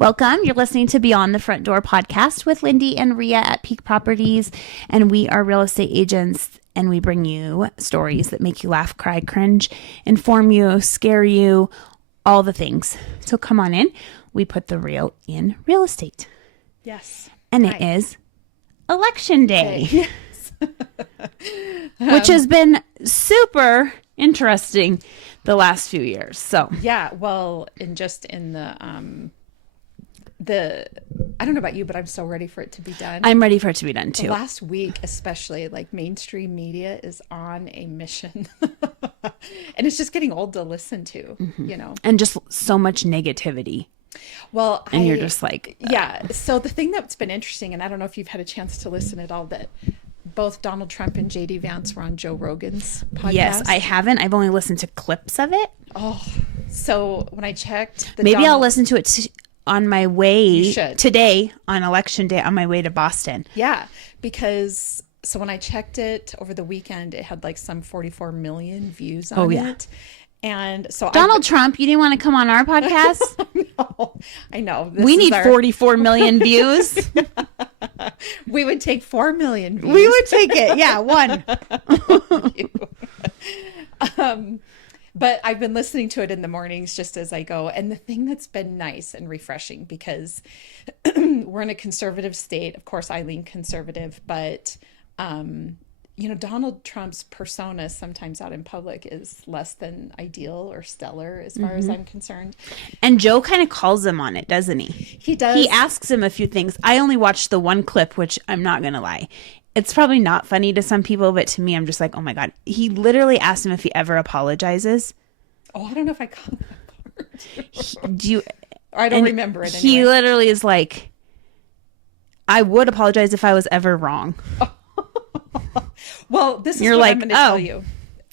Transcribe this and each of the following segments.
Welcome. You're listening to Beyond the Front Door podcast with Lindee and Rhea at Peak Properties, and we are real estate agents, and we bring you stories that make you laugh, cry, cringe, inform you, scare you, all the things. So come on in. We put the real in real estate. Yes. And it is Election Day. Yes. Which has been super interesting the last few years. So yeah, well, and just in the I don't know about you, but I'm so ready for it to be done. I'm ready for it to be done too. The last week, especially, like, mainstream media is on a mission. And it's just getting old to listen to, you know. And just so much negativity. Well, and you're just like, yeah. So the thing that's been interesting, and I don't know if you've had a chance to listen at all, that both Donald Trump and JD Vance were on Joe Rogan's podcast. Yes, I haven't. I've only listened to clips of it. Oh, so when I checked, maybe I'll listen to it on my way today on Election Day on my way to Boston. Yeah, because so when I checked it over the weekend, it had like some 44 million views on it. And so Donald Trump, you didn't want to come on our podcast? I know. We need 44 million views. We would take 4 million views. We would take it. Yeah, one. But I've been listening to it in the mornings just as I go. And the thing that's been nice and refreshing, because we're in a conservative state. Of course, I lean conservative, but you know, Donald Trump's persona sometimes out in public is less than ideal or stellar as far as I'm concerned. And Joe kind of calls him on it, doesn't he? He does. He asks him a few things. I only watched the one clip, which I'm not going to lie. It's probably not funny to some people, but to me, I'm just like, oh my God. He literally asked him if he ever apologizes. Oh, I don't know if I caught that part. I don't remember it anyway. He literally is like, I would apologize if I was ever wrong. Well, this is what I'm going to tell you.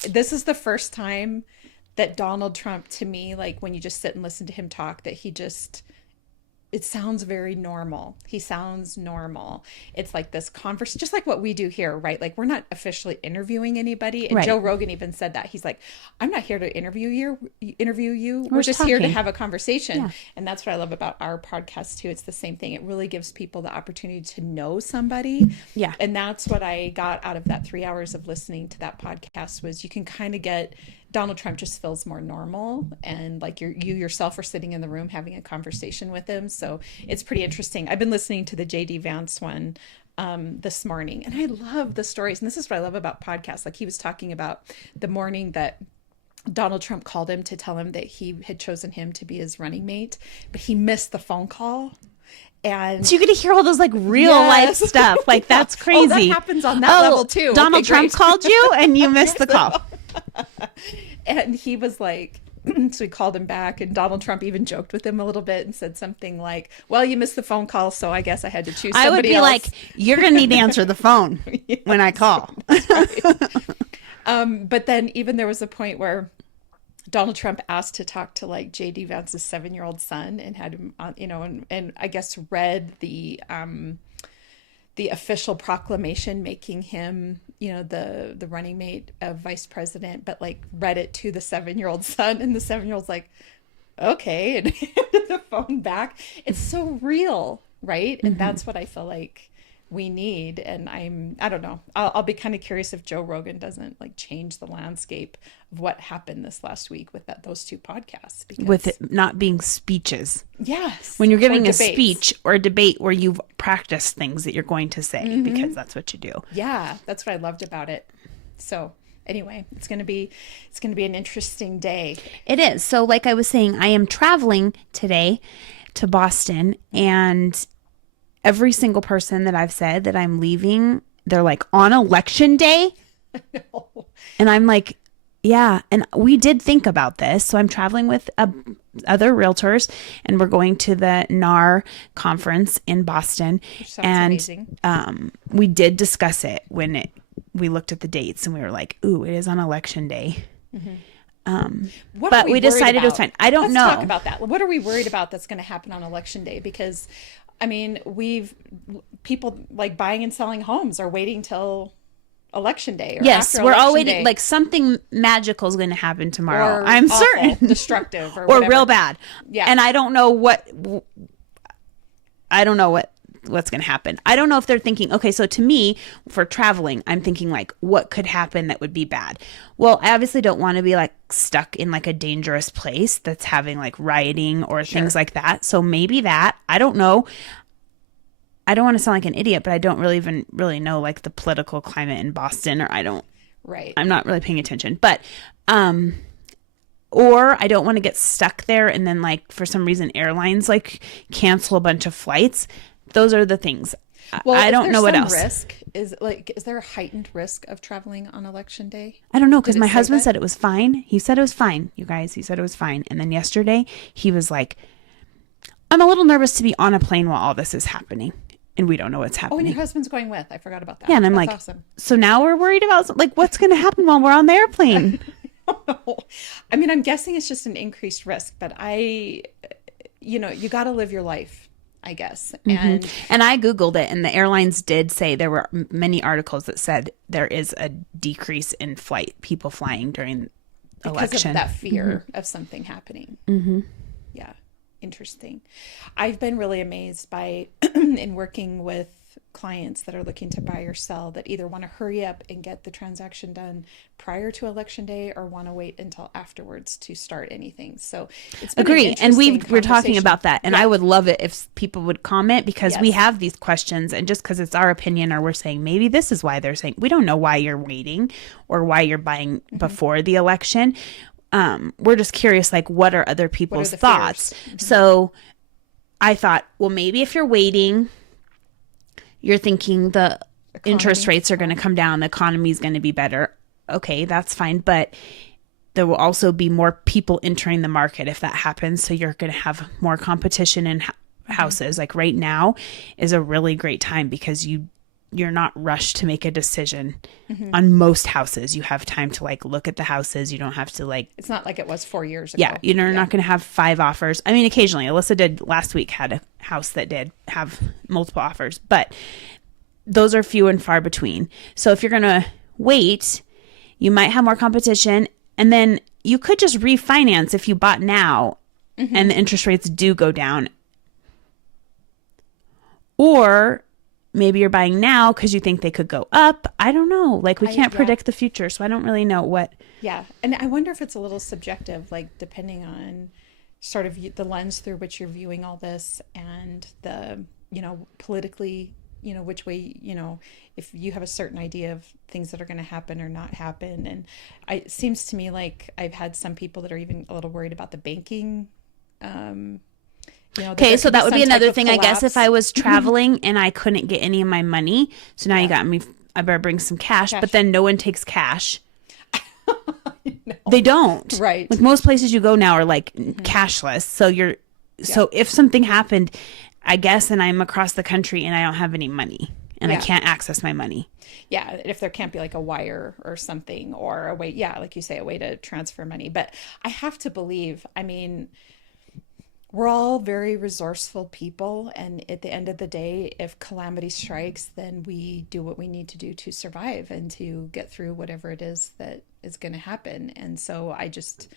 This is the first time that Donald Trump, to me, like when you just sit and listen to him talk, that it sounds very normal. He sounds normal. It's like this conversation, just like what we do here, right? Like, we're not officially interviewing anybody. And Joe Rogan even said that. He's like, I'm not here to interview you. We're just here to have a conversation. Yeah. And that's what I love about our podcast too. It's the same thing. It really gives people the opportunity to know somebody. Yeah. And that's what I got out of that 3 hours of listening to that podcast, was you can kind of get Donald Trump just feels more normal, and like you yourself are sitting in the room having a conversation with him. So it's pretty interesting. I've been listening to the JD Vance one this morning, and I love the stories. And this is what I love about podcasts. Like, he was talking about the morning that Donald Trump called him to tell him that he had chosen him to be his running mate, but he missed the phone call. And so you get to hear all those like real life stuff. Like, that's crazy. Oh, that happens on that level too. Donald Trump called you and you missed the call. And he was like, so he called him back, and Donald Trump even joked with him a little bit and said something like, well, you missed the phone call, so I guess I had to choose somebody else. I would be like, you're going to need to answer the phone when I call. Right. But then even there was a point where Donald Trump asked to talk to like JD Vance's 7-year-old son, and had him on, you know, and I guess read the official proclamation making him, you know, the running mate of vice president, but like read it to the 7-year-old son, and the 7-year-old's like, okay, and handed the phone back. It's so real, right? And that's what I feel like we need. And I don't know. I'll be kind of curious if Joe Rogan doesn't like change the landscape of what happened this last week with those two podcasts. Because, with it not being speeches. Yes. When you're giving a speech or a debate where you've practiced things that you're going to say, because that's what you do. Yeah, that's what I loved about it. So anyway, it's going to be an interesting day. It is. So like I was saying, I am traveling today to Boston, and every single person that I've said that I'm leaving, they're like, on Election Day? I know. And I'm like, yeah. And we did think about this. So I'm traveling with other realtors, and we're going to the NAR conference in Boston. Which sounds amazing. We did discuss it when we looked at the dates, and we were like, ooh, it is on Election Day. But we decided it was fine. I don't know. Let's talk about that. What are we worried about that's going to happen on Election Day? Because I mean, people like buying and selling homes are waiting till Election Day. Or yes, after we're Election all waiting. Day. Like something magical is going to happen tomorrow. Or I'm awful, certain. destructive, or or whatever. real bad. Yeah, and I don't know what. I don't know what's going to happen. I don't know if they're thinking, okay, so to me, for traveling, I'm thinking like, what could happen that would be bad? Well, I obviously don't want to be like stuck in like a dangerous place that's having like rioting or things like that. So maybe that, I don't know. I don't want to sound like an idiot, but I don't really even really know like the political climate in Boston, or I'm not really paying attention, but, or I don't want to get stuck there and then like for some reason airlines like cancel a bunch of flights. Those are the things. Well, I don't know what else. Risk is there a heightened risk of traveling on election day? I don't know, because my husband said it was fine. He said it was fine, you guys. He said it was fine. And then yesterday he was like, I'm a little nervous to be on a plane while all this is happening. And we don't know what's happening. Oh, and your husband's going with. I forgot about that. Yeah, and I'm That's like, awesome. So now we're worried about like what's going to happen while we're on the airplane. I mean, I'm guessing it's just an increased risk, but you got to live your life, I guess. And I Googled it, and the airlines did say there were many articles that said there is a decrease in people flying during election. Because of that fear of something happening. Yeah. Interesting. I've been really amazed by in working with clients that are looking to buy or sell that either want to hurry up and get the transaction done prior to election day or want to wait until afterwards to start anything. So it's been agree. And we're talking about that. And yeah. I would love it if people would comment, because we have these questions, and just because it's our opinion, or we're saying maybe this is why they're saying, we don't know why you're waiting or why you're buying before the election. We're just curious, like, what are other people's thoughts? So I thought, well, maybe if you're waiting, you're thinking the interest rates are going to come down, the economy is going to be better. Okay, that's fine. But there will also be more people entering the market if that happens. So you're going to have more competition in houses. Like right now is a really great time because you're not rushed to make a decision on most houses. You have time to like look at the houses. You don't have to like, it's not like it was 4 years ago. Yeah. You're not going to have 5 offers. I mean, occasionally Alyssa did last week, had a house that did have multiple offers, but those are few and far between. So if you're going to wait, you might have more competition, and then you could just refinance if you bought now and the interest rates do go down. Or maybe you're buying now because you think they could go up. I don't know. Like, we can't predict the future, so I don't really know what. Yeah. And I wonder if it's a little subjective, like depending on sort of the lens through which you're viewing all this and the, politically, which way, if you have a certain idea of things that are going to happen or not happen. And it seems to me like I've had some people that are even a little worried about the banking, okay, so that would be another thing, I guess, if I was traveling and I couldn't get any of my money. So now you got me, I better bring some cash. But then no one takes cash. They don't. Right. Like most places you go now are like cashless. So so if something happened, I guess, and I'm across the country and I don't have any money and I can't access my money. Yeah, if there can't be like a wire or something or a way, like you say, a way to transfer money. But I have to believe, I mean, we're all very resourceful people. And at the end of the day, if calamity strikes, then we do what we need to do to survive and to get through whatever it is that is going to happen. And so I just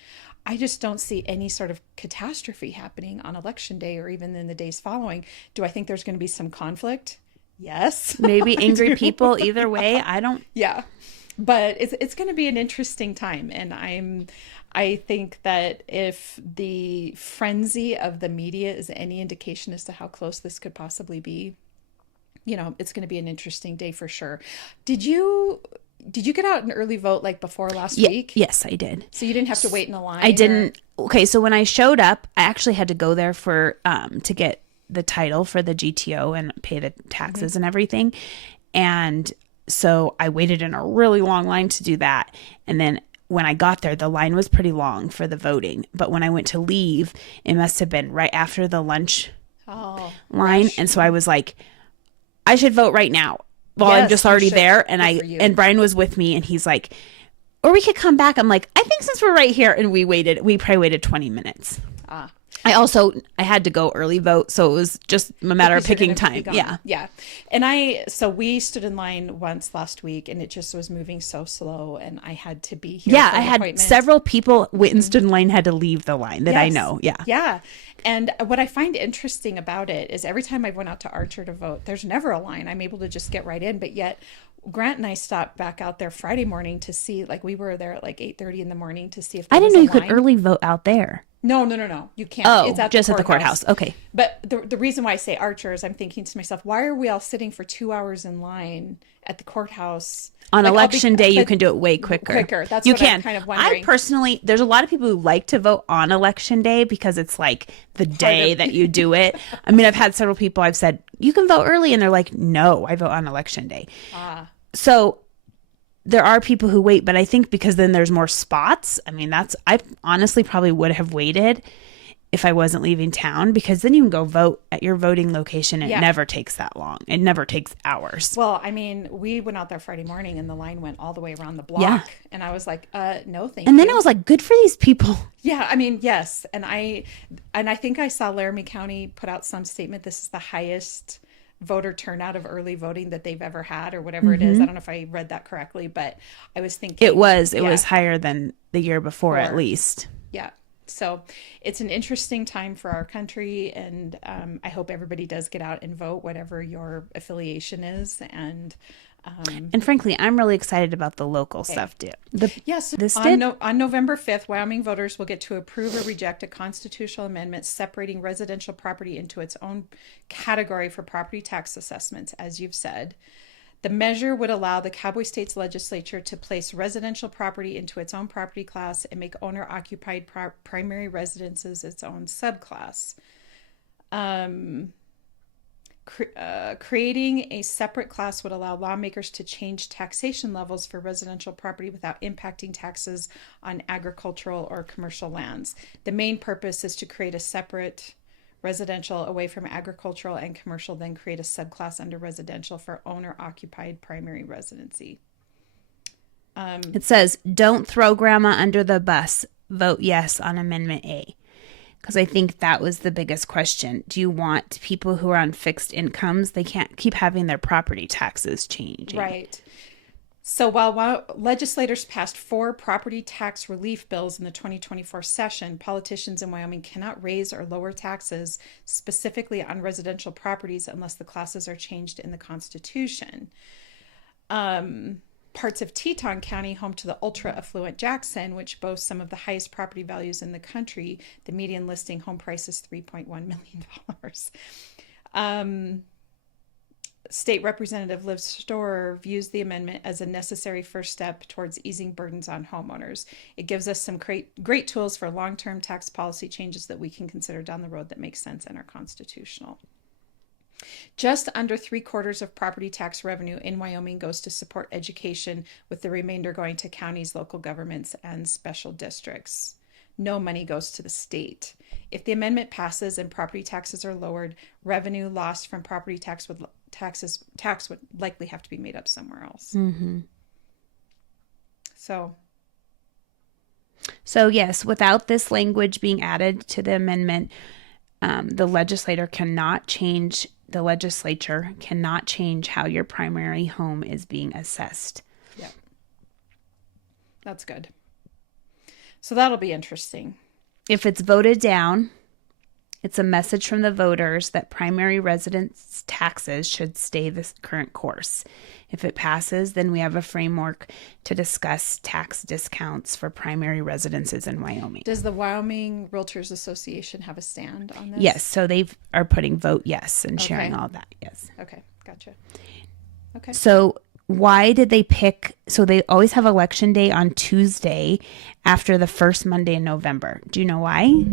don't see any sort of catastrophe happening on election day or even in the days following. Do I think there's going to be some conflict? Yes. Maybe angry people. Either way, I don't. Yeah. But it's going to be an interesting time. And I think that if the frenzy of the media is any indication as to how close this could possibly be, it's going to be an interesting day for sure. Did you get out an early vote like before last week? Yes, I did. So you didn't have to wait in a line? I didn't. Okay, so when I showed up, I actually had to go there for to get the title for the GTO and pay the taxes and everything. And so I waited in a really long line to do that. And then when I got there, the line was pretty long for the voting. But when I went to leave, it must have been right after the lunch line. Gosh. And so I was like, I should vote right now. Well, I'm just already there. And and Brian was with me and he's like, or we could come back. I'm like, I think since we're right here, and we probably waited 20 minutes. I had to go early vote, so it was just a matter of Because you're picking gonna be time. gone. Yeah. Yeah. And so we stood in line once last week and it just was moving so slow and I had to be here Yeah, for I an had appointment. several people went and stood in line, had to leave the line that I Yes. know. Yeah. Yeah. And what I find interesting about it is every time I went out to Archer to vote, there's never a line. I'm able to just get right in. But yet Grant and I stopped back out there Friday morning to see, like we were there at like 8:30 in the morning to see if I there didn't was know a you could line. early vote out there. No, no, no, no. You can't. Oh, It's at just the at the courthouse. Okay. But the reason why I say Archer is I'm thinking to myself, why are we all sitting for 2 hours in line at the courthouse? On Like, election day, you but can do it way quicker. quicker. That's you what can. I'm kind of I wondering. personally, there's a lot of people who like to vote on election day because it's like the day that you do it. I mean, I've had several people I've said, you can vote early. And they're like, no, I vote on election day. So there are people who wait, but I think because then there's more spots. I mean, I honestly probably would have waited if I wasn't leaving town, because then you can go vote at your voting location. It never takes that long. It never takes hours. Well, I mean, we went out there Friday morning and the line went all the way around the block. Yeah. And I was like, no, thank And you. then I was like, good for these people. Yeah, I mean, yes. And I think I saw Laramie County put out some statement. This is the highest voter turnout of early voting that they've ever had, or whatever it is. I don't know if I read that correctly, but I was thinking It was higher than the year before, at least. Yeah. So it's an interesting time for our country, and I hope everybody does get out and vote, whatever your affiliation is. And frankly, I'm really excited about the local stuff too. yes, this on November 5th, Wyoming voters will get to approve or reject a constitutional amendment separating residential property into its own category for property tax assessments, as you've said. The measure would allow the Cowboy State's legislature to place residential property into its own property class and make owner-occupied primary residences its own subclass. Creating a separate class would allow lawmakers to change taxation levels for residential property without impacting taxes on agricultural or commercial lands. The main purpose is to create a separate residential away from agricultural and commercial, then create a subclass under residential for owner-occupied primary residency. It says, don't throw grandma under the bus. Vote yes on Amendment A. Because I think that was the biggest question. Do you want people who are on fixed incomes? They can't keep having their property taxes changing. Right. So while legislators passed 4 property tax relief bills in the 2024 session, politicians in Wyoming cannot raise or lower taxes specifically on residential properties unless the classes are changed in the Constitution. Parts of Teton County, home to the ultra-affluent Jackson, which boasts some of the highest property values in the country, the median listing home price is $3.1 million. State Representative Liv Storer views the amendment as a necessary first step towards easing burdens on homeowners. It gives us some great tools for long-term tax policy changes that we can consider down the road that make sense and are constitutional. Just under 3/4 of property tax revenue in Wyoming goes to support education, with the remainder going to counties, local governments, and special districts. No money goes to the state. If the amendment passes and property taxes are lowered, revenue lost from property tax would likely have to be made up somewhere else. Mm-hmm. So yes, without this language being added to the amendment, the legislature cannot change how your primary home is being assessed. Yeah, that's good. So that'll be interesting. If it's voted down, it's a message from the voters that primary residence taxes should stay the current course. If it passes, then we have a framework to discuss tax discounts for primary residences in Wyoming. Does the Wyoming Realtors Association have a stand on this? Yes, so they are putting vote yes and sharing all that. Yes. Okay, gotcha. Okay. So why did they pick? So they always have election day on Tuesday after the first Monday in November. Do you know why?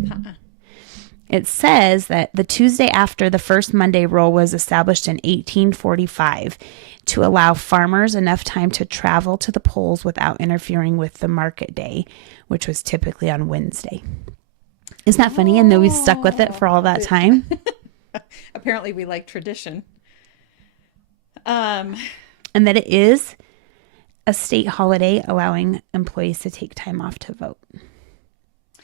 It says that the Tuesday after the first Monday roll was established in 1845 to allow farmers enough time to travel to the polls without interfering with the market day, which was typically on Wednesday. Isn't that funny? And then we stuck with it for all that time. Apparently we like tradition. And that it is a state holiday allowing employees to take time off to vote.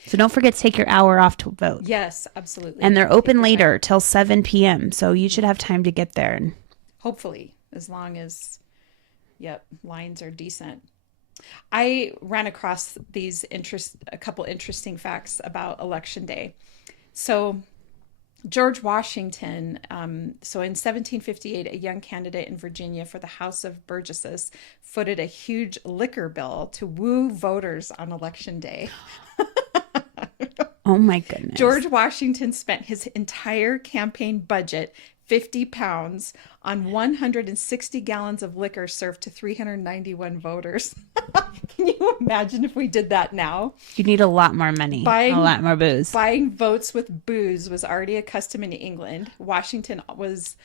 So don't forget to take your hour off to vote. Yes, absolutely. And they're open later till 7 p.m. So you should have time to get there. And hopefully, as long as, lines are decent. I ran across a couple interesting facts about Election Day. So George Washington, so in 1758, a young candidate in Virginia for the House of Burgesses footed a huge liquor bill to woo voters on Election Day. Oh my goodness. George Washington spent his entire campaign budget, £50, on 160 gallons of liquor served to 391 voters. Can you imagine if we did that now? You need a lot more money, a lot more booze. Buying votes with booze was already a custom in England. Washington was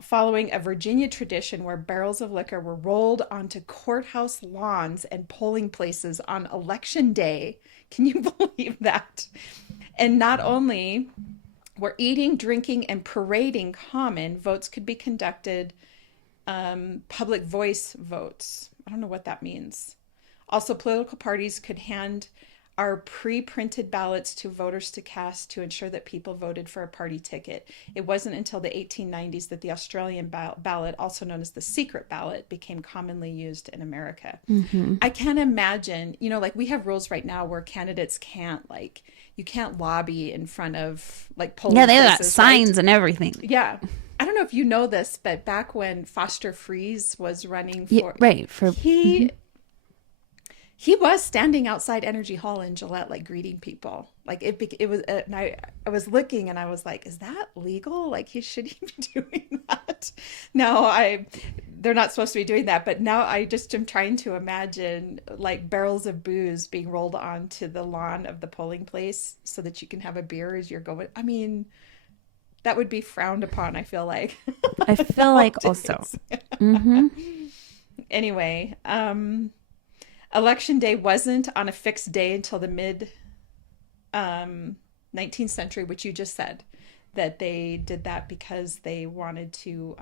following a Virginia tradition where barrels of liquor were rolled onto courthouse lawns and polling places on Election Day. Can you believe that? And not only were eating, drinking, and parading common, votes could be conducted, public voice votes. I don't know what that means. Also, political parties could hand our pre-printed ballots to voters to cast to ensure that people voted for a party ticket. It wasn't until the 1890s that the Australian ballot, also known as the secret ballot, became commonly used in America. Mm-hmm. I can't imagine, like we have rules right now where candidates can't, you can't lobby in front of polling places. Yeah, they got signs and everything. Yeah. I don't know if you know this, but back when Foster Freeze was running for... He was standing outside Energy Hall in Gillette, greeting people. It was, and I was looking and I was like, is that legal? Should he be doing that? No, they're not supposed to be doing that. But now I just am trying to imagine barrels of booze being rolled onto the lawn of the polling place so that you can have a beer as you're going. I mean, that would be frowned upon, I feel like. I feel like also. Mm-hmm. Anyway, Election Day wasn't on a fixed day until the mid 19th century, which you just said, that they did that because they wanted to.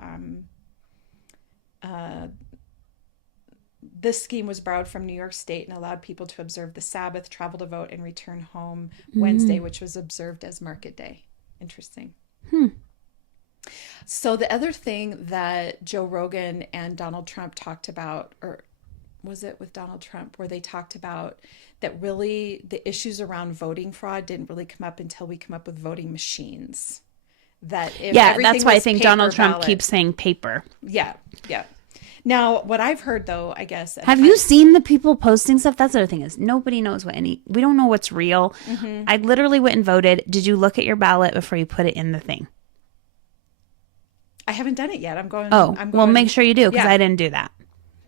This scheme was borrowed from New York State and allowed people to observe the Sabbath, travel to vote, and return home Wednesday, which was observed as Market Day. Interesting. So the other thing that Joe Rogan and Donald Trump talked about, or was it with Donald Trump, where they talked about that really the issues around voting fraud didn't really come up until we come up with voting machines. That's why I think Donald Trump keeps saying paper. Yeah. Now, what I've heard, though, I guess... Have you seen the people posting stuff? That's the other thing is nobody knows we don't know what's real. Mm-hmm. I literally went and voted. Did you look at your ballot before you put it in the thing? I haven't done it yet. I'm going... Well, make sure you do, because I didn't do that.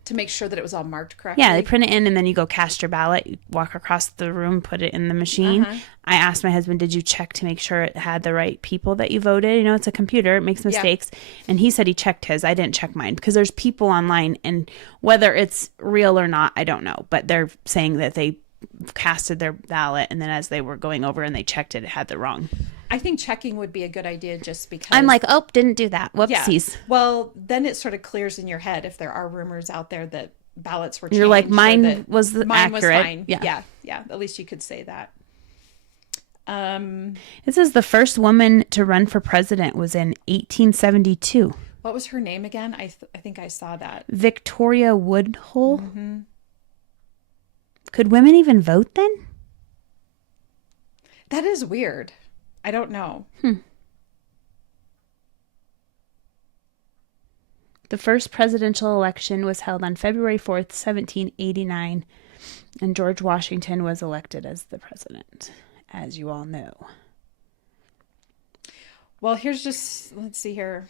To make sure that it was all marked correctly? Yeah, they print it in, and then you go cast your ballot. You walk across the room, put it in the machine. Uh-huh. I asked my husband, did you check to make sure it had the right people that you voted? It's a computer. It makes mistakes. Yeah. And he said he checked his. I didn't check mine, because there's people online, and whether it's real or not, I don't know. But they're saying that they casted their ballot, and then as they were going over and they checked it, it had the wrong. I think checking would be a good idea just because... I'm like, didn't do that. Whoopsies. Yeah. Well, then it sort of clears in your head if there are rumors out there that ballots were changed. You're like, mine was accurate. Mine was fine. Yeah. At least you could say that. It says the first woman to run for president was in 1872. What was her name again? I think I saw that. Victoria Woodhull. Mm-hmm. Could women even vote then? That is weird. I don't know. The first presidential election was held on February 4th, 1789, and George Washington was elected as the president, as you all know. Well, let's see here.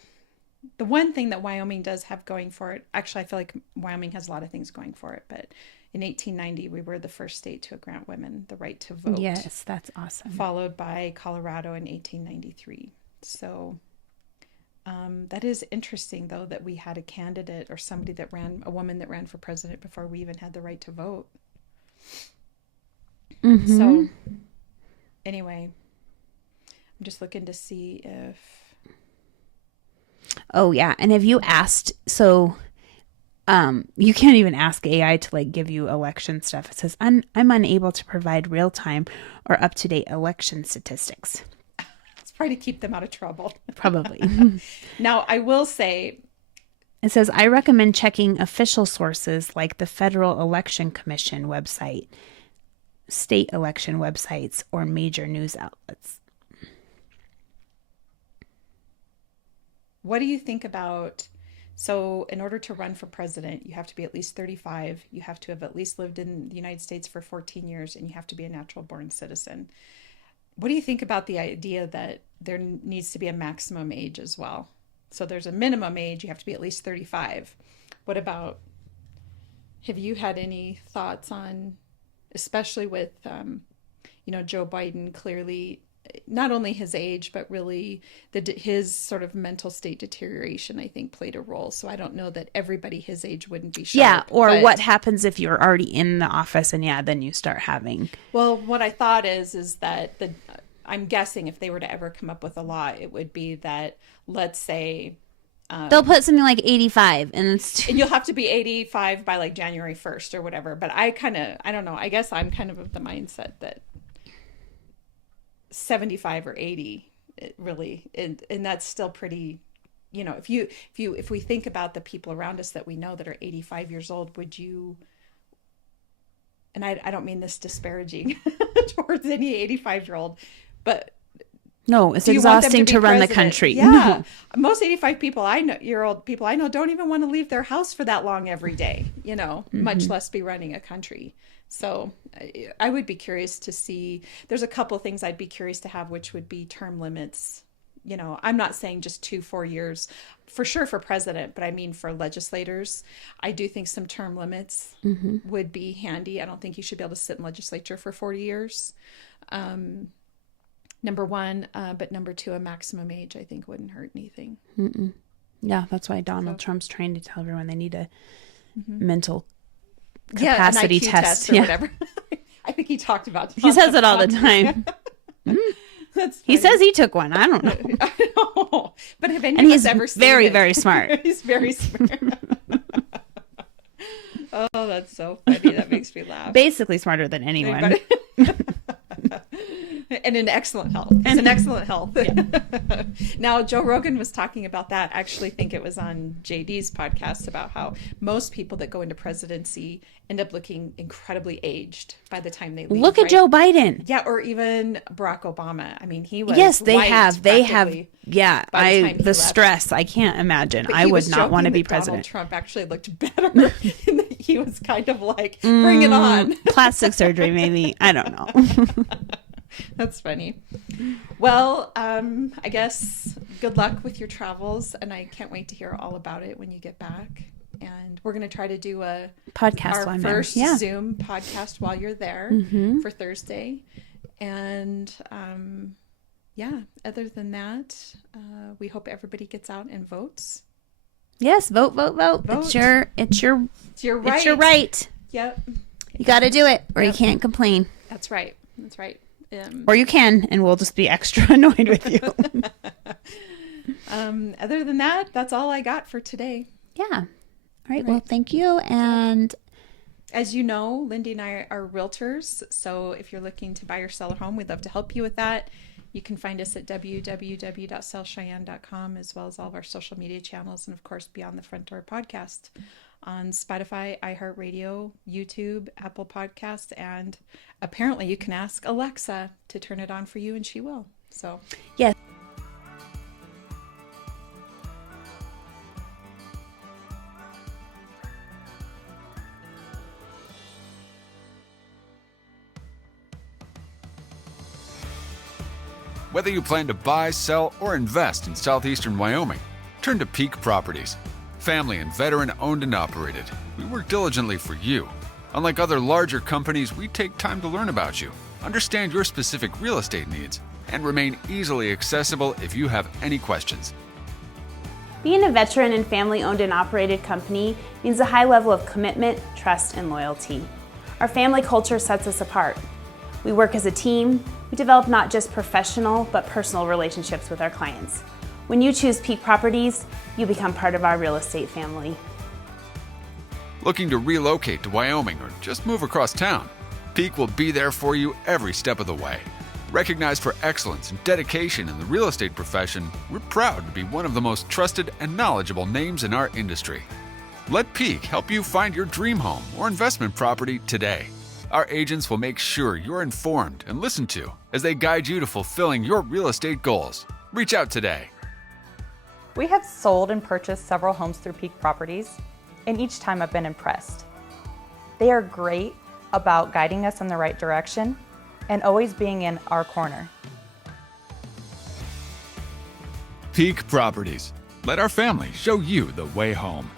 The one thing that Wyoming does have going for it, actually, I feel like Wyoming has a lot of things going for it, but in 1890, we were the first state to grant women the right to vote. Yes, that's awesome. Followed by Colorado in 1893. So that is interesting, though, that we had a candidate or a woman that ran for president before we even had the right to vote. Mm-hmm. So anyway, I'm just looking to see if... Oh, yeah. And have you asked... So You can't even ask AI to like give you election stuff. It says, I'm unable to provide real-time or up-to-date election statistics. It's probably to keep them out of trouble. Probably. Now, I will say, it says, I recommend checking official sources like the Federal Election Commission website, state election websites, or major news outlets. What do you think about, so in order to run for president, you have to be at least 35, you have to have at least lived in the United States for 14 years, and you have to be a natural born citizen. What do you think about the idea that there needs to be a maximum age as well? So there's a minimum age, you have to be at least 35. What about, have you had any thoughts on, especially with, Joe Biden clearly, not only his age, but really his sort of mental state deterioration, I think, played a role. So I don't know that everybody his age wouldn't be sharp. Yeah, or what happens if you're already in the office and then you start having... Well, what I thought is that I'm guessing if they were to ever come up with a law, it would be that, let's say... they'll put something like 85 and you'll have to be 85 by like January 1st or whatever. But I don't know. I guess I'm kind of the mindset that 75 or 80 really, and that's still pretty, if we think about the people around us that we know that are 85 years old, would you, and I don't mean this disparaging towards any 85-year-old, but no, it's exhausting to run the country. Yeah. No. Most 85 people I know don't even want to leave their house for that long every day, much less be running a country. So I would be curious to see, there's a couple of things I'd be curious to have, which would be term limits. I'm not saying just 2-4 years for sure for president, but I mean for legislators. I do think some term limits would be handy. I don't think you should be able to sit in legislature for 40 years. Number one, but number two, a maximum age I think wouldn't hurt anything. Mm-mm. Yeah, that's why Donald Trump's trying to tell everyone they need a mental capacity an IQ test or whatever. I think he talked about. He says it all the time. He says he took one. I don't know. I know. But have any of us ever seen very, it? very smart. He's very smart. Oh, that's so funny. That makes me laugh. Basically smarter than anyone. And in excellent health. He's in excellent health. Yeah. Now, Joe Rogan was talking about that. I actually think it was on JD's podcast about how most people that go into presidency end up looking incredibly aged by the time they leave. Look at Joe Biden. Yeah, or even Barack Obama. I mean, he was Yes, they have. Yeah, the stress. I can't imagine. But I would not want to be president. Donald Trump actually looked better. He was kind of like, bring it on. Plastic surgery, maybe. I don't know. That's funny. Well, I guess good luck with your travels, and I can't wait to hear all about it when you get back. And we're going to try to do a podcast our first Zoom podcast while you're there for Thursday. And other than that, we hope everybody gets out and votes. Yes, vote. It's your right. It's your right. Yep. You got to do it, or you can't complain. That's right. Or you can, and we'll just be extra annoyed with you. Other than that, that's all I got for today. Yeah. All right. Well, thank you. And as you know, Lindee and I are realtors. So if you're looking to buy or sell a home, we'd love to help you with that. You can find us at www.sellcheyenne.com, as well as all of our social media channels. And of course, Beyond the Front Door podcast on Spotify, iHeartRadio, YouTube, Apple Podcasts, and apparently you can ask Alexa to turn it on for you, and she will. So, yes. Whether you plan to buy, sell, or invest in southeastern Wyoming, turn to Peak Properties. Family and veteran owned and operated. We work diligently for you. Unlike other larger companies, we take time to learn about you, understand your specific real estate needs, and remain easily accessible if you have any questions. Being a veteran and family-owned and operated company means a high level of commitment, trust, and loyalty. Our family culture sets us apart. We work as a team. We develop not just professional, but personal relationships with our clients. When you choose Peak Properties, you become part of our real estate family. Looking to relocate to Wyoming or just move across town? Peak will be there for you every step of the way. Recognized for excellence and dedication in the real estate profession, we're proud to be one of the most trusted and knowledgeable names in our industry. Let Peak help you find your dream home or investment property today. Our agents will make sure you're informed and listened to as they guide you to fulfilling your real estate goals. Reach out today. We have sold and purchased several homes through Peak Properties, and each time I've been impressed. They are great about guiding us in the right direction and always being in our corner. Peak Properties. Let our family show you the way home.